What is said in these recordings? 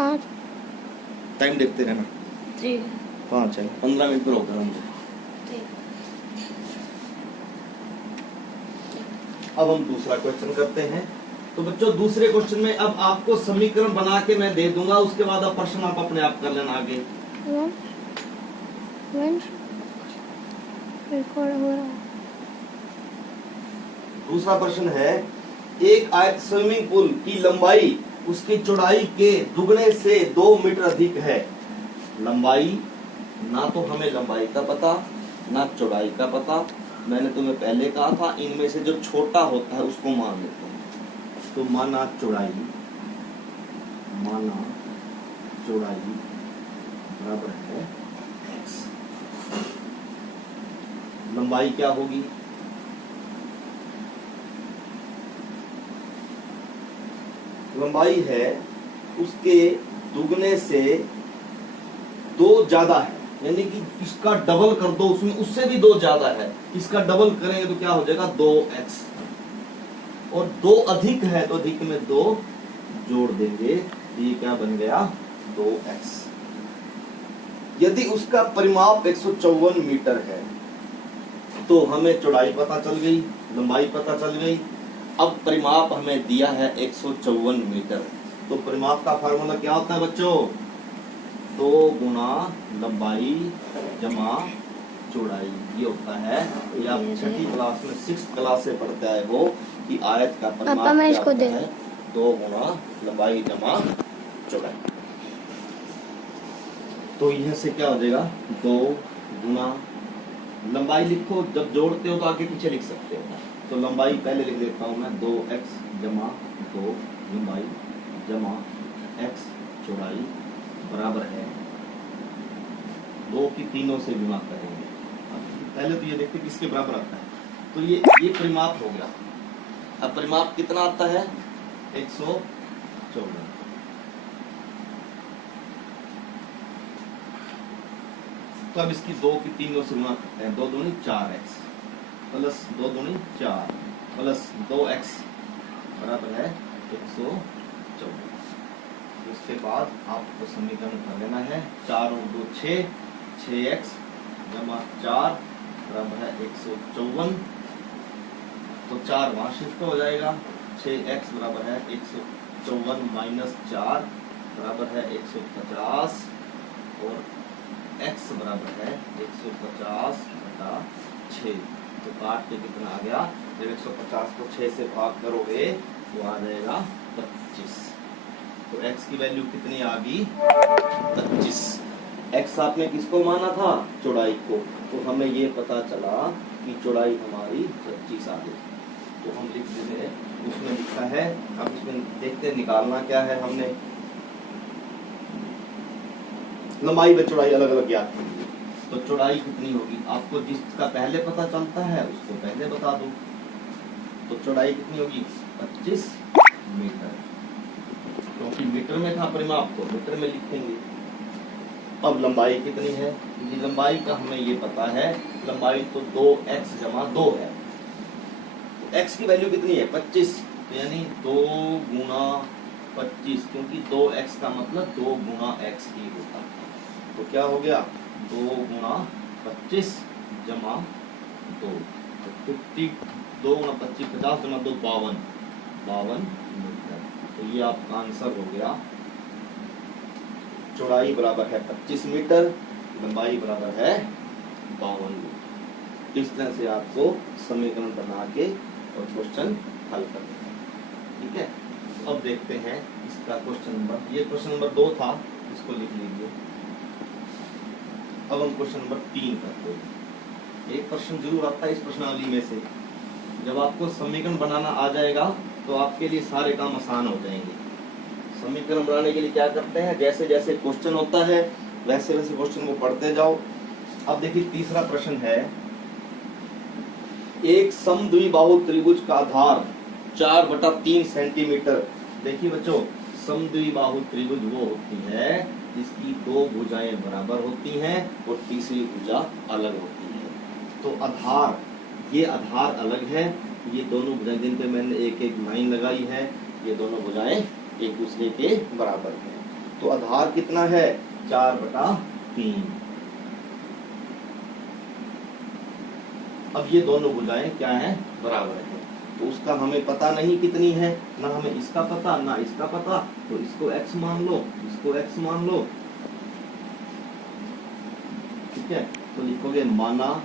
5 time देखते रहना। 5 है, 15 मिनट पर होगा मुझे। अब हम दूसरा क्वेश्चन करते हैं। तो बच्चों दूसरे क्वेश्चन में अब आपको समीकरण बना के मैं दे दूंगा, उसके बाद अब प्रश्न आप अपने आप कर लेना आगे। दूसरा प्रश्न है, एक आयत स्विमिंग पूल की लंबाई उसकी चौड़ाई के दुगने से 2 मीटर अधिक है। लंबाई, ना तो हमें लंबाई का पता ना चौड़ाई का पता। मैंने तुम्हें पहले कहा था इनमें से जो छोटा होता है उसको मान लेते हैं। तो माना चौड़ाई बराबर है x। लंबाई क्या होगी? लंबाई है उसके दुगने से 2 ज्यादा है, यानी कि इसका डबल कर दो, उसमें उससे भी 2 ज्यादा है, इसका डबल करेंगे तो क्या हो जाएगा 2x। और 2 अधिक है तो अधिक में 2 जोड़ देंगे, ये क्या बन गया 2x। यदि उसका परिमाप 154 मीटर है तो हमें चौड़ाई पता चल गई, लंबाई पता चल गई। अब परिमाप हमें दिया है 154 मीटर। तो परिमाप का फार्मूला क्या होता है बच्चों? 2 गुना लंबाई जमा चौड़ाई, ये होता है। ये आप छठी क्लास में 6th क्लास से पढ़ते आए हो कि आयत का परिमाप क्या होता है, 2 गुना लंबाई जमा चौड़ाई। तो यह से क्या हो जाएगा 2 गुना लंबाई लिखो, जब जोड़ते हो तो आगे पीछे लिख सकते हो। तो लंबाई पहले लिख देता हूं मैं, 2x जमा 2 लंबाई जमा x चौड़ाई बराबर है 2 की तीनों से गुना करेंगे। पहले तो ये देखते किसके बराबर आता है। तो ये परिमाप हो गया। अब परिमाप कितना आता है 114। तो अब इसकी 2 की तीनों से गुणा करते हैं। 2 दूनी 4x प्लस 2 दूनी 4 प्लस 2x बराबर है 114। उसके बाद आपको समीकरण कर लेना है 4 और 2 6, 6x जमा 4 बराबर है 154। तो 4 वहां शिफ्ट हो जाएगा, 6x बराबर है 154 माइनस 4 बराबर है 150 और x बराबर है 150 बटा 6। तो काट के कितना आ गया, जब 150 को 6 से भाग करोगे तो आ जाएगा 25। तो x की वैल्यू कितनी आ गई 25। x आपने किसको माना था, चौड़ाई को। तो हमें ये पता चला कि चौड़ाई हमारी 25 आ गई। तो हम लिख देते हैं, उसमें लिखा है। अब इसमें देखते निकालना क्या है। हमने लंबाई व चौड़ाई अलग अलग ज्ञात की। तो चौड़ाई कितनी होगी, आपको जिसका पहले पता चलता है उसको पहले बता दो। तो चौड़ाई कितनी होगी 25 मीटर, क्योंकि मीटर में था परिमाप तो मीटर में लिखेंगे। अब लंबाई कितनी है, लंबाई का हमें ये पता है, लंबाई तो 2x जमा 2 है। तो x की वैल्यू कितनी है 25, तो यानी 2 गुना 25, क्योंकि 2x का मतलब 2 गुना x ही होता है। तो क्या हो गया 2 गुना 25 जमा 2, 2 गुना 25 50 जमा 2 52 मीटर। तो ये आपका आंसर हो गया। चौड़ाई बराबर है 25 मीटर, लंबाई बराबर है 52 मीटर। इस तरह से आपको समीकरण बना के और क्वेश्चन हल करना है। ठीक है, अब देखते हैं इसका क्वेश्चन नंबर, ये क्वेश्चन नंबर 2 था, इसको लिख लीजिए। अब हम क्वेश्चन नंबर 3 करते हैं। एक प्रश्न जरूर आता है इस प्रश्नावली में से। जब आपको समीकरण बनाना आ जाएगा तो आपके लिए सारे काम आसान हो जाएंगे। समीकरण बनाने के लिए क्या करते हैं, जैसे जैसे क्वेश्चन होता है वैसे वैसे क्वेश्चन को पढ़ते जाओ। अब देखिए तीसरा प्रश्न है, एक समद्विबाहु त्रिभुज का आधार 4/3 सेंटीमीटर। देखिए बच्चों, समद्विबाहु त्रिभुज वो होती है जिसकी 2 भुजाएं बराबर होती हैं और तीसरी भुजा अलग होती है। तो आधार, ये आधार अलग है, ये दोनों भुजाएं जिन पे मैंने एक एक लाइन लगाई है, ये दोनों भुजाएं एक दूसरे के बराबर हैं। तो आधार कितना है 4/3। अब ये दोनों भुजाएं क्या है बराबर है, तो उसका हमें पता नहीं कितनी है, ना हमें इसका पता ना इसका पता, तो इसको x मान लो, इसको x मान लो, ठीक है। तो लिखोगे माना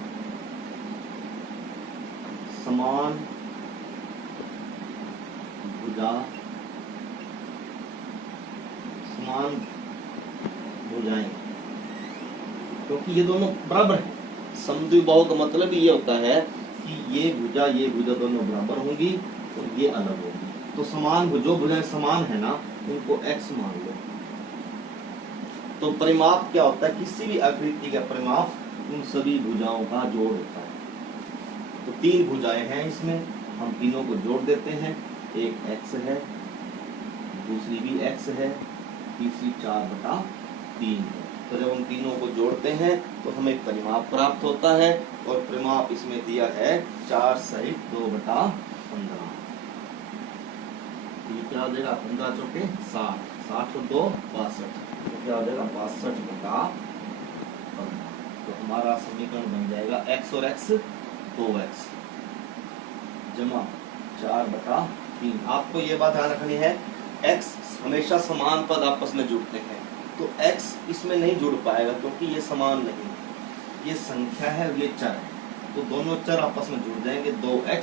समान भुजा समान भुजाएं, क्योंकि ये दोनों बराबर है। समद्विबाहु का मतलब ये होता है कि ये भुजा दोनों बराबर होंगी और ये अलग होगी। तो समान जो भुजाएं समान है ना उनको x मान लो। तो परिमाप क्या होता है, किसी भी आकृति का परिमाप उन सभी भुजाओं का जोड़ होता है। तो 3 भुजाएं हैं इसमें, हम तीनों को जोड़ देते हैं, एक x है, दूसरी भी x है, तीसरी 4/3 है। तो जब हम तीनों को जोड़ते हैं तो हमें परिमाप प्राप्त होता है, और परिमाप इसमें दिया है 4 सहित 2/15। ये क्या हो जाएगा 15 चौके 60, 60 और 2 62, तो क्या हो जाएगा 62/15। तो हमारा समीकरण बन जाएगा x और x 2x जमा 4/3। आपको ये बात ध्यान रखनी है, x हमेशा समान पद आपस में जुड़ते हैं, तो x इसमें नहीं जुड़ पाएगा क्योंकि ये समान नहीं, ये संख्या है और ये चर है, तो दोनों चर आपस में जुड़ जाएंगे। 2x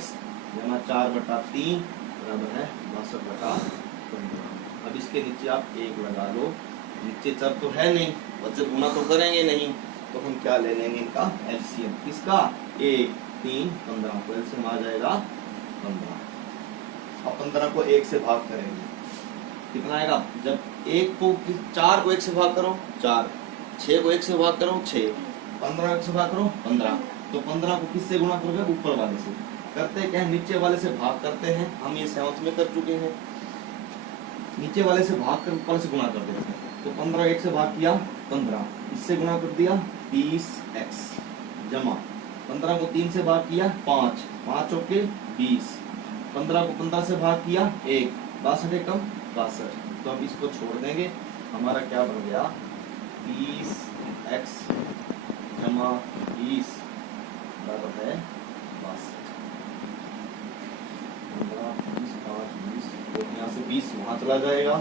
जमा 4/3 बराबर है 62/15। अब इसके नीचे आप 1 लगा लो, नीचे चर तो है नहीं और जब गुना तो करेंगे नहीं, तो हम क्या ले लेंगे इनका एलसीएम, किसका 1 3 15, तो एलसीएम आ जाएगा 15। अब 15 को 1 से भाग करेंगे, कितना आएगा, जब 4 को 1 से भाग करो 4, 6 को 1 से भाग करो 6, 15 से भाग करो 15, तो 15 को किससे गुणा करोगे, ऊपर वाले से। करते क्या है, नीचे वाले से भाग करते हैं, हम ये 7th में कर चुके हैं, नीचे वाले से भाग कर ऊपर से गुणा कर देते हैं। तो 15 1 से भाग किया 15, इससे गुणा कर दिया 30x जमा 15 को 3 से भाग किया 5, 5 चौके 20, 15 को 15 से भाग किया 1, 62 एकम 62। तो अब इसको छोड़ देंगे, हमारा क्या बन गया 30x जमा 20 बराबर है 62। 15 20 5 20, तो यहाँ से 20 वहां चला जाएगा,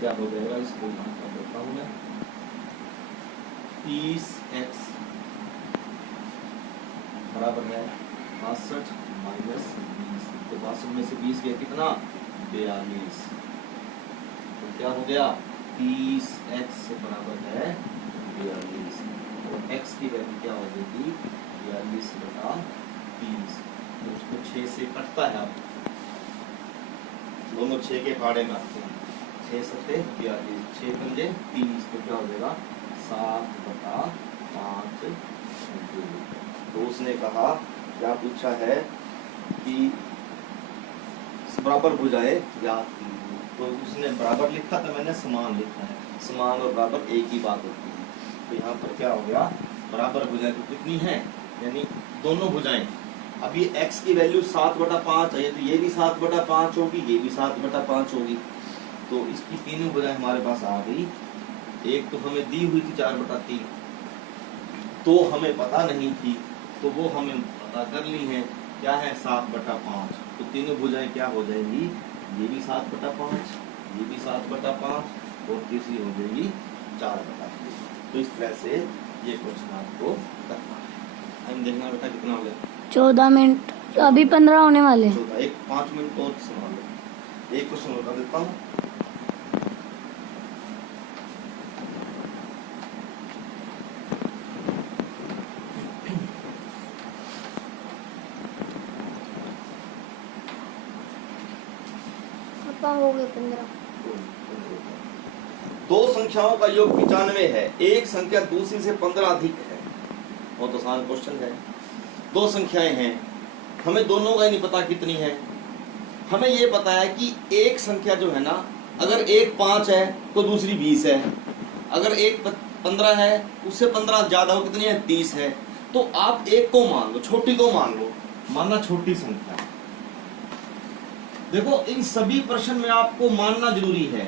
क्या हो जाएगा, इसको यहाँ कर देता हूँ मैं, 30x बराबर है 62 माइनस 20, तो 62 में से 20 गया कितना 42, तो क्या हो गया 30x बराबर है 42, और x की वैल्यू क्या हो जाएगी 42/30। तो उसको 6 से कटता है, आप दोनों 6 के फाड़े में आते हैं, 6 सत्ते 42, 6 पंजे 30, तो क्या हो जाएगा 7/5। तो उसने कहा क्या पूछा है कि बराबर भुजाएं ज्ञात कीजिए, तो उसने बराबर लिखा था, मैंने समान लिखा है, समान और बराबर एक ही बात होती है। तो यहाँ पर क्या हो गया, बराबर भुजाएं तो कितनी है, यानी दोनों भुजाएं, अब ये x की वैल्यू 7/5 है, तो ये भी 7/5 होगी, ये भी 7/5 होगी, तो इसकी तीनों भुजाएं हमारे पास आ गई। एक तो हमें दी हुई थी 4/3, तो हमें पता नहीं थी, तो वो हमें पता कर ली है, क्या है 7/5, तो तीनों भुजाएं क्या हो जाएंगी, ये भी 7/5, ये भी 7/5 और तीसरी हो जाएगी 4/3। तो इस तरह से ये क्वेश्चन आपको करना है। हम देखना बेटा कितना हो गया 14 मिनट, अभी 15 होने वाले हैं। 14, एक 5 मिनट और सुना लो, एक क्वेश्चन बता देता हूँ। हो गए 15। 2 संख्याओं का योग 95 है, एक संख्या दूसरी से 15 अधिक है। बहुत आसान क्वेश्चन है। 2 संख्याएं हैं, हमें दोनों का ही नहीं पता कितनी है। हमें ये पता है कि एक संख्या जो है ना, अगर एक 5 है तो दूसरी 20 है, अगर एक 15 है उससे 15 ज्यादा हो, कितनी है 30 है। तो आप एक को मान लो, छोटी को मान लो, मानना छोटी संख्या। देखो इन सभी प्रश्न में आपको मानना जरूरी है,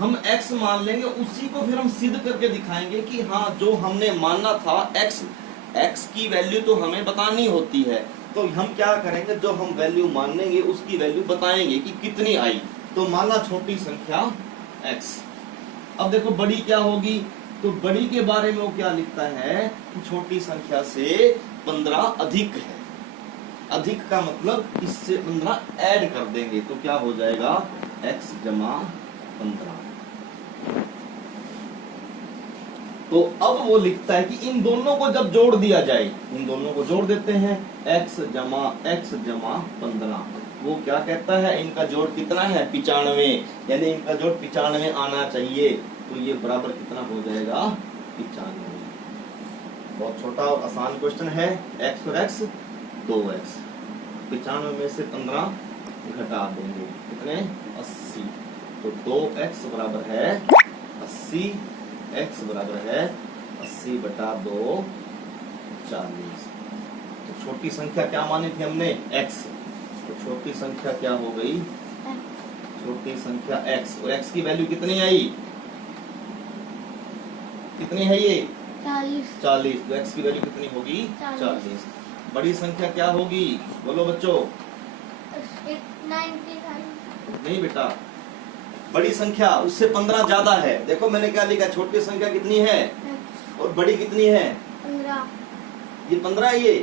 हम x मान लेंगे, उसी को फिर हम सिद्ध करके दिखाएंगे कि हाँ जो हमने माना था x की वैल्यू तो हमें बतानी होती है। तो हम क्या करेंगे, जो हम वैल्यू मानेंगे उसकी वैल्यू बताएंगे कि कितनी आई। तो माना छोटी संख्या x। अब देखो बड़ी क्या होगी, तो बड़ी के बारे में वो क्या लिखता है कि छोटी संख्या से 15 अधिक है। अधिक का मतलब इससे 15 ऐड कर देंगे तो क्या हो जाएगा, x जमा 15। तो अब वो लिखता है कि इन दोनों को जब जोड़ दिया जाए, इन दोनों को जोड़ देते हैं, x जमा 15। वो क्या कहता है, इनका जोड़ कितना है 95, यानी इनका जोड़ 95 आना चाहिए। तो ये बराबर कितना हो जाएगा 95। बहुत छोटा और आसान क्वेश्चन है। x और x 2x, 95 में से 15 घटा देंगे, कितने 80। तो 2x बराबर है 80, x बराबर है 80 बटा 2 40। तो छोटी संख्या क्या मानी थी हमने, x। तो छोटी संख्या क्या हो गई, छोटी संख्या x, और x की वैल्यू कितनी आई, कितनी है ये 40। तो x की वैल्यू कितनी होगी 40। बड़ी संख्या क्या होगी, बोलो बच्चों। 95। नहीं बेटा, बड़ी संख्या उससे 15 ज्यादा है। देखो मैंने क्या लिखा, छोटी संख्या कितनी है और बड़ी कितनी है 15। ये 15 है, ये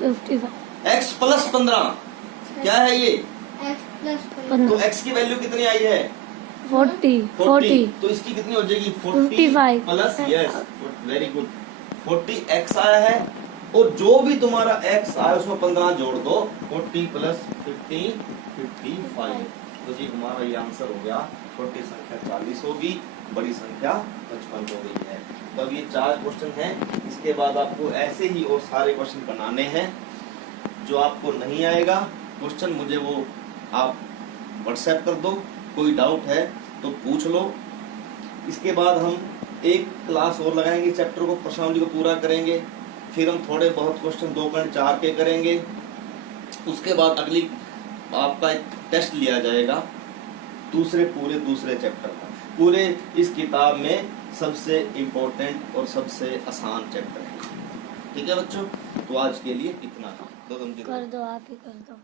55। x प्लस 15 क्या है ये, x प्लस तो x की वैल्यू कितनी आई है 40। तो इसकी कितनी हो जाएगी 55 plus, yes very good, 40x आया है। और जो भी तुम्हारा x आया उसमें 15 जोड़ दो, 40 प्लस 50 55। तो जी हमारा ये आंसर हो गया, छोटी संख्या 40 होगी, बड़ी संख्या 55 हो गई है। तो अब ये 4 क्वेश्चन हैं। इसके बाद आपको ऐसे ही और सारे क्वेश्चन बनाने हैं। जो आपको नहीं आएगा क्वेश्चन, मुझे वो आप व्हाट्सएप कर दो, कोई डाउट है तो पूछ लो। इसके बाद हम एक क्लास और लगाएंगे, चैप्टर को प्रश्नावली को पूरा करेंगे, फिर हम थोड़े बहुत क्वेश्चन 2.4 के करेंगे। उसके बाद अगली आपका एक टेस्ट लिया जाएगा दूसरे चैप्टर का। पूरे इस किताब में सबसे इम्पोर्टेंट और सबसे आसान चैप्टर है। ठीक है बच्चों, तो आज के लिए इतना था। कर दो, आप ही कर दो।